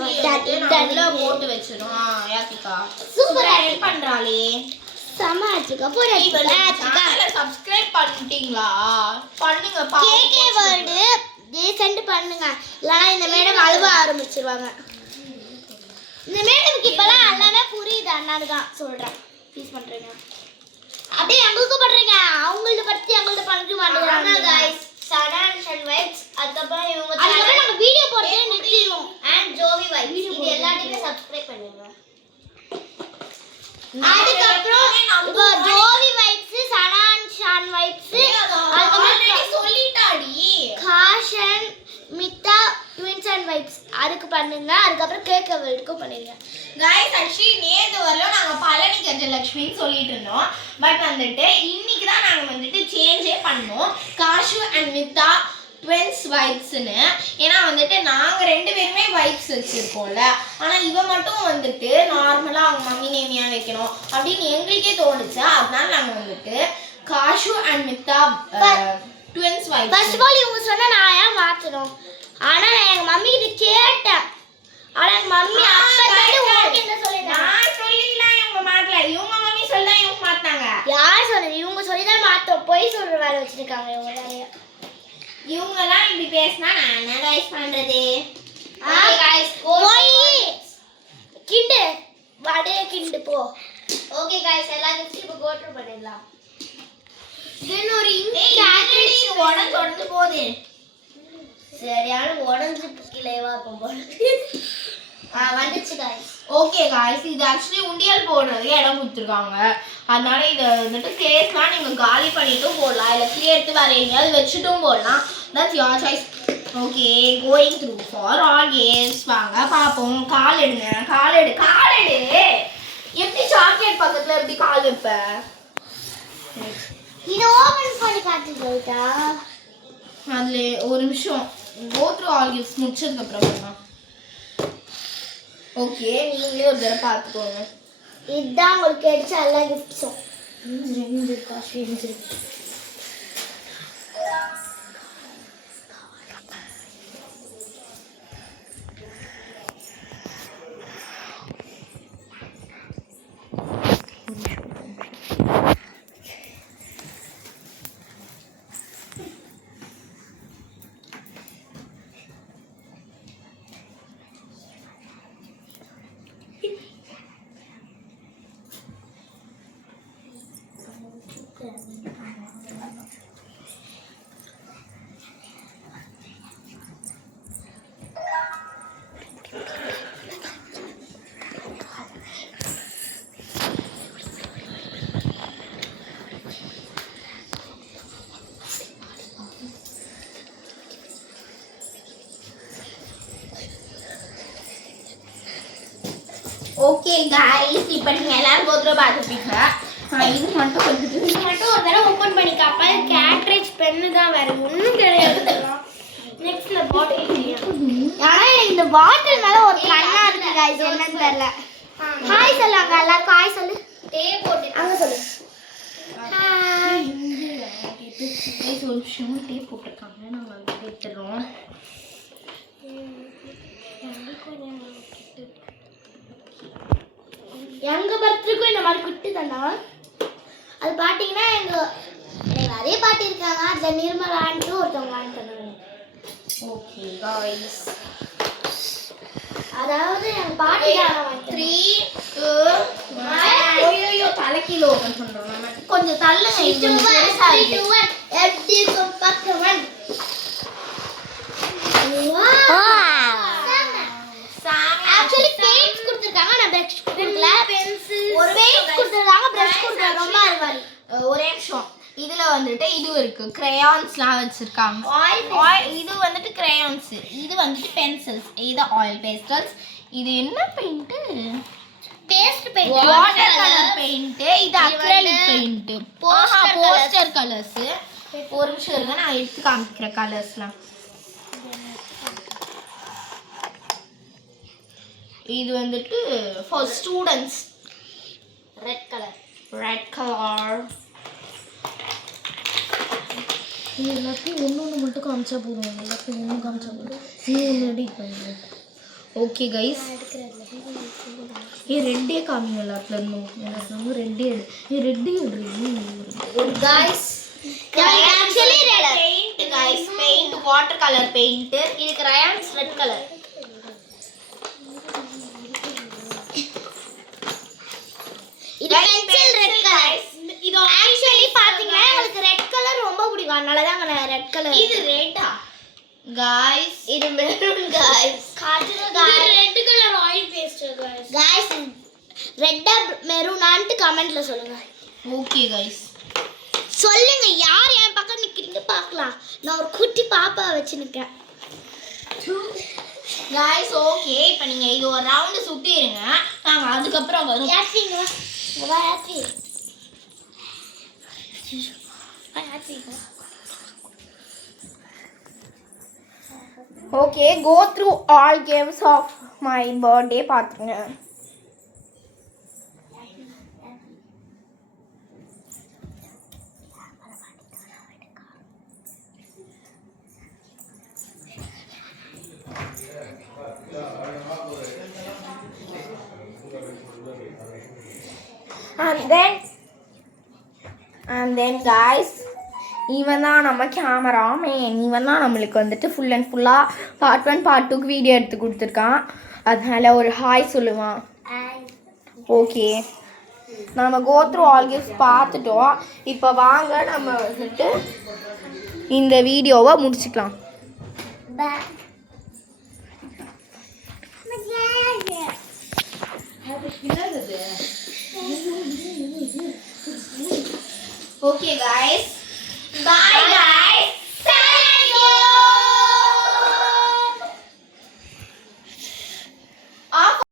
நல்லா போட்டு வச்சிரும். யாத்திகா சூப்பரா ரெடி பண்றாளே. சமாஜிகா போறா. சேனலை சப்ஸ்கிரைப் பண்ணிட்டீங்களா? பண்ணுங்க. கேகே வேர்ல்ட் ரீசெண்ட் பண்ணுங்க. இல்லனா இந்த மேடம் அழுவ ஆரம்பிச்சிருவாங்க. இந்த மேடம்க்கு இப்பலாம் எல்லாமே புரியுது. அதனால தான் சொல்றேன். ப்ளீஸ் பண்றீங்க. அப்படியே எங்களுக்கு பண்றீங்க. அவங்கள பத்தி எங்களுக்கு பண்ண மாட்டேங்கறாங்க. गाइस சடான்ஷன் வைப்ஸ் அதுக்கப்புறம் இவங்க அதுக்கப்புறம் நாங்க வீடியோ போடுறதே நிறுத்திடுவோம். அண்ட் ஜோவி வைப்ஸ் இது எல்லாத்தையுமே சப்ஸ்கிரைப் பண்ணுங்க. அதுக்கப்புறம் இப்போ ஜோவி வைப்ஸ் சடான்ஷன் வைப்ஸ் அதுக்கப்புறம் சொல்லிட்டாடி caution Middha twins and vibes அதுக்கு பண்ணுங்க. அதுக்கப்புறம் கேக்க வேர்ல்டுக்கு பண்ணிடுங்க. गाइस actually நேத்து வரல நாங்க பழனி கஜலட்சுமின்னு சொல்லிட்டு இருந்தோம். பட் வந்துட்டு இன்னைக்கு தான் நாங்க வந்துட்டு சேஞ்சே பண்ணோம். காஷு அண்ட் மித்தா ட்வின்ஸ் வைப்ஸ்னு. ஏன்னா வந்துட்டு நாங்க ரெண்டு பேருமே வைப்ஸ் வச்சிருக்கோம்ல. ஆனா இவ மட்டும் வந்துட்டு நார்மலா அவங்க மம்மி நேம் ஏன் வைக்கணும் அப்படின்னு எங்களுக்கே தோணுச்சு. அதனால நாங்க வந்துட்டு Kashu and Mitha twins vibes. First of all இவங்க சொன்னா நான் ஏன் மாத்தணும். ஆனா நான் எங்க மம்மி கிட்ட கேட்டேன். ஆனா எங்க மம்மி அப்பவே ஓகே என்ன சொல்லிட்டாங்க. நான் சொல்லிலாம் இவங்க மாத்தல. இவங்க மம்மி சொல்ல இவங்க மாத்தாங்க. யார் சொன்னது? இவங்க சொல்லி தான் மாத்தோம். போய் சொல்ற வேலை வச்சிருக்காங்க இவங்க நிறைய. இவங்க எல்லாம் இப்படி பேசினா நான் என்ன गाइस பண்றது? ஓகே गाइस போய் கிண்டு வடைய கிண்டு போ. ஓகே गाइस எல்லா கிஃப்ட் இப்ப கோ த்ரூ பண்ணிடலாம். தென் ஒரு கேட்டரிங் உடஞ்சு போகுது. சரியான உடஞ்சு கிளைவா இருக்கும் போல. வந்துச்சு गाइस. ஓகே गाइस இது एक्चुअली உண்டியல் போடுறதுக்கு இடம் கொடுத்துருக்காங்க. அதனால இதை வந்துட்டு கேஸ்லாம் நீங்கள் காலி பண்ணிட்டும் போடலாம். இல்லை கிளியர் எடுத்து வேற எங்கேயாவது வச்சுட்டும் போடலாம். That's your choice. Okay going through for all games. வாங்க பார்ப்போம். கால் எடுங்க. கால் எடு. எப்படி சாக்லேட் பக்கத்தில் எப்படி கால் வைப்ப? இத ஓபன் பண்ணி காட்டு போய்டா. அதில் ஒரு நிமிஷம் கோ த்ரூ ஆல் கேம்ஸ் முடிச்சதுக்கப்புறம் தான். ஓகே நீங்களே ஒரு தடவை பார்த்துக்கோங்க. இதுதான் உங்களுக்கு கிடைச்ச எல்லா கிஃப்ட்ஸும். ஓகே गाइस இப்போ நீங்க எல்லாரும் கோத்ரோ பார்த்துப்பீங்க. இது மட்டும் கொஞ்சம் இது மட்டும் ஒரு தடவை ஓபன் பண்ணி காப்ப. கேட்ரேஜ் பென்னு தான் வேற ஒண்ணும் கிடையாது. நெக்ஸ்ட்ல பாட்டில். ஆனா இந்த பாட்டில் மேல ஒரு கண்ணா இருக்கு गाइस என்னன்னு தெரியல. ஹாய் சொல்லுங்க எல்லாரும். ஹாய் சொல்லு. டேப் போட்டு அங்க சொல்லு. ஹாய். இது ஒரு விஷயம் டேப் போட்டுருக்காங்க. நாங்க வந்து எடுத்துறோம். எங்க பர்த்டேக்கும் இந்த மாதிரி குட்டி தானா? அது பாத்தீங்கன்னா எனக்கு அதே பாட்டி இருக்காங்க. அந்த நிர்மலா ஆண்டி ஒருத்தவங்க ஆன் பண்ணாங்க. ஓகே गाइस அதாவது எங்க பாட்டி 3 2 ஐயோ தலைக்கீழ ஓபன் பண்றோம். நம்ம கொஞ்சம் தள்ளுங்க. இது பெருசா இருக்கு. 3 2 1 எப்படி பக்கவன். வாவ் ஆக்சுவலி பெயிண்ட்ஸ் கொடுத்திருக்காங்க. நான் பிரஷ் கொடுக்கல. பென்சில் ஒரு பெயிண்ட்ஸ் கொடுத்திருக்காங்க. பிரஷ் கொடுத்தாங்க. ரொம்ப அருவாரி. ஒரே நிமிஷம். இதுல வந்துட்டு இது இருக்கு. கிரேயான்ஸ்லாம் வச்சிருக்காங்க. இது வந்துட்டு கிரேயான்ஸ். இது வந்துட்டு பென்சில்ஸ். இது ஆயில் பேஸ்டல்ஸ். இது என்ன paint? Paste paint. Water colour paint. இது அக்ரிலிக் பெயிண்ட். Poster colours. ஒரு நிமிஷம் இருங்க நான் எடுத்து காமிக்கிறேன் கலர்ஸ்லாம். இது வந்துட்டு ஃபார் ஸ்டூடண்ட்ஸ். Red colour. இது எல்லாத்தையும் ஒன்று மட்டும் காமிச்சா போதும். எல்லாத்தையும் ஒன்று காமிச்சா போதும். இன்னும் ஒன்று எடிட் பண்ணுங்க. ஓகே கைஸ் ரெட்டே காமிங்க எல்லாத்துல இருந்தும் எனக்கு வந்து ரெட்டே ரெட்டே guys actually paint guys paint water colour paint இது crayons ரெட் கலர் இது பென்சில் ரெட் கலர் இது ஆக்சுவலி பாத்தீங்கன்னா எனக்கு ரெட் கலர் ரொம்ப பிடிக்கும் அதனால தான் நான் ரெட் கலர் இது ரெட்டா गाइस இது மெரூன் गाइस காட்டுங்க guys red colour oil paste guys guys ரெட்டா மெரூனான்ட்டு கமெண்ட்ல சொல்லுங்க ஓகே गाइस சொல்லுங்க யார் என் பக்கம் நிக்கிறீங்க பார்க்கலாம் நான் ஒரு குட்டி பாப்பா வச்சு நிக்கேன் गाइस ஓகே இப்போ நீங்க இது ஒரு ரவுண்ட் சுத்திடுங்க நாங்க அதுக்கு அப்புறம் வரோம் யாத்திங்க வா யாத்தி Okay, go through all games of my birthday பாத்துங்க and then guys இவன் தான் நம்ம கேமராமேன் இவன் தான் நம்மளுக்கு வந்துட்டு ஃபுல் அண்ட் ஃபுல்லாக பார்ட் 1 பார்ட் 2க்கு வீடியோ எடுத்து கொடுத்துருக்கான் அதனால ஒரு ஹாய் சொல்லுவான் ஓகே நம்ம கோ த்ரூ ஆல் கிஃப்ட்ஸ் பார்த்துட்டோம் இப்போ வாங்க நம்ம வந்துட்டு இந்த வீடியோவை முடிச்சுக்கலாம் ஓகே guys bye guys